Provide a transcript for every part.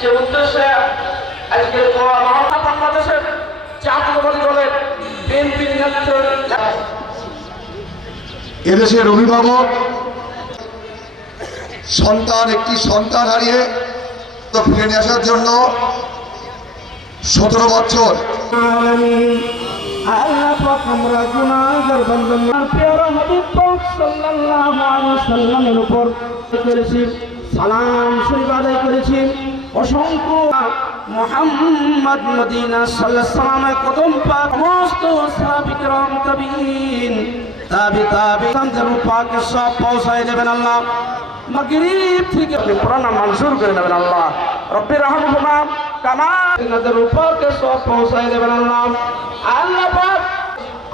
যে উদ্দেশ্যে আজকের মহাত্মা বাংলাদেশের জাতীয়বাদী দলের বিএনপির নেতৃত্ব এদেশের অভিভাবক সন্তান একটি সন্তান হারিয়ে তো ফিরে নিয়ে আসার জন্য সতেরো বছর। আল্লাহ সালাম আদায় করেছি। অসংখ্য মোহাম্মদ মদিনা সাল্লামের কদম পাক সমস্ত সাবিকরম কবিন তাবি তাবি তন্দরু পাকে সব পৌঁছায় দেবেন আল্লাহ। মগরিব থেকে পুরানা মঞ্জুর করে দেবেন আল্লাহ। রব্বি রহমহুমা কামা নজর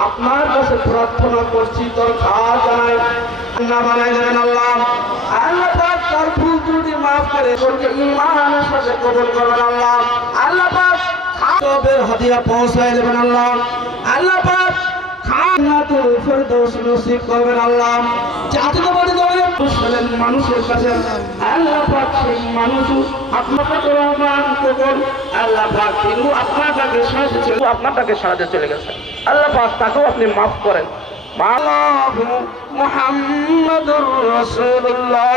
আপনার প্রার্থনা করছি, তোর খাওয়া জানাই না বানাই দেবেন আল্লাহ। আল্লাহ পাক তার ভুল ত্রুটি মাফ করে তোরকে ইমানের সাথে কবুল করবেন আল্লাহ। আল্লাহ পাক সবের হাদিয়া পৌঁছায় দেবেন আল্লাহ। আল্লাহ পাক মানুষ আপনাকে রহমান কবুল। আল্লাহ পাক আপনার কাছে সাহায্য ছিল আপনার কাছে সাহায্য চলে গেছে। আল্লাহ পাক তাকেও আপনি মাফ করেন। মুহাম্মাদুর রাসূলুল্লাহ।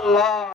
আল্লাহ